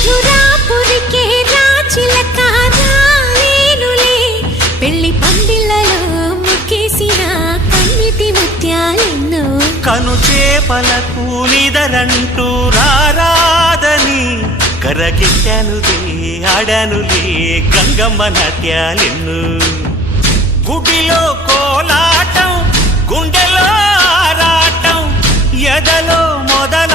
మధురాపురికే రాచిలక రాలేనులే పెళ్లి పందిళ్ళలో ముక్కేసిన కన్నిటి ముత్యాలెన్నో కను చేపలకు నిదరంటూ రారాదని కరకెట్టానులే ఆడానులే గంగమ్మ నాట్యాలెన్ను గుడిలో కోలాటం గుండెలో ఆరాటం ఎదలో మొదల